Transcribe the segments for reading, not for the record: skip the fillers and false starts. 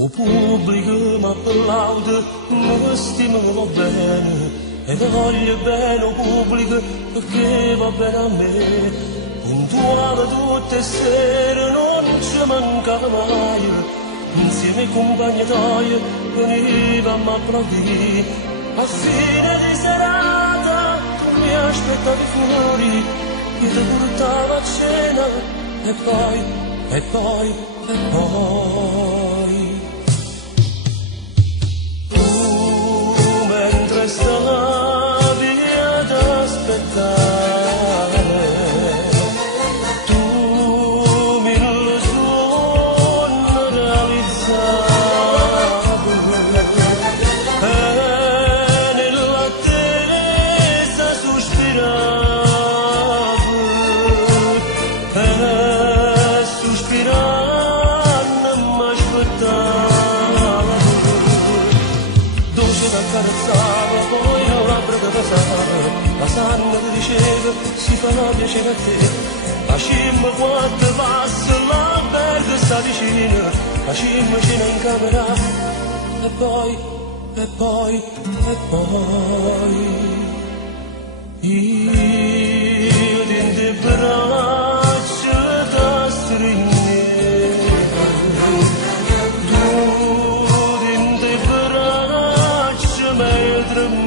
O pubblico mi applaude, mi stima, va bene, e voglio bene o pubblico perché va bene a me. Puntuale tutte le sere, non ci mancava mai, insieme ai compagni d'oia venivamo a applaudire. A fine di serata mi aspettavi fuori, io ti portavo a cena, e poi, e poi, e poi. Stavi ad aspettare, tu mi lo suono realizzato, e nell'attesa sospiravo, e sospirando m'aspettavo, dolce t'accarezzava, poi un labbro che pesava, la sanna ti diceva si fa piacere a te. Facemmo quattro passi, l'albergo sta vicino, facemmo cena in camera, e poi, e poi, e poi, io dentro i braccia da stringere, tu dentro i braccia mi tremavo.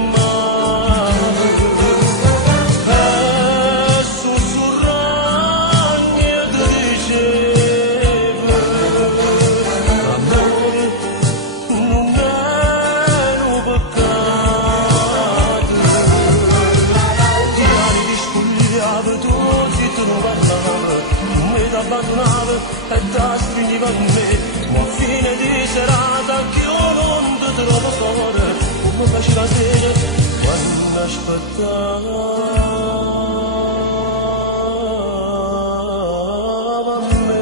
Abbandonava e da stringiva a me, ma a fine di serata che io non ti trovo fuori, come faceva sera quando aspettava me.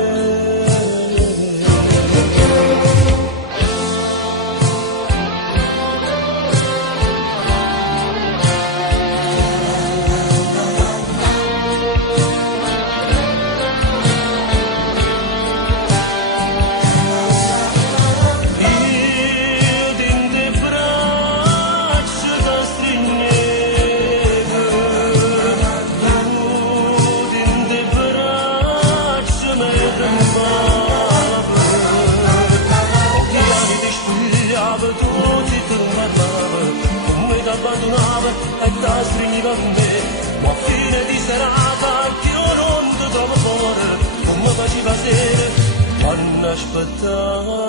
Abbandonava e da stringeva a me, ma a fine di serata che io non ti trovo fuori, come faceva sera quando aspettava.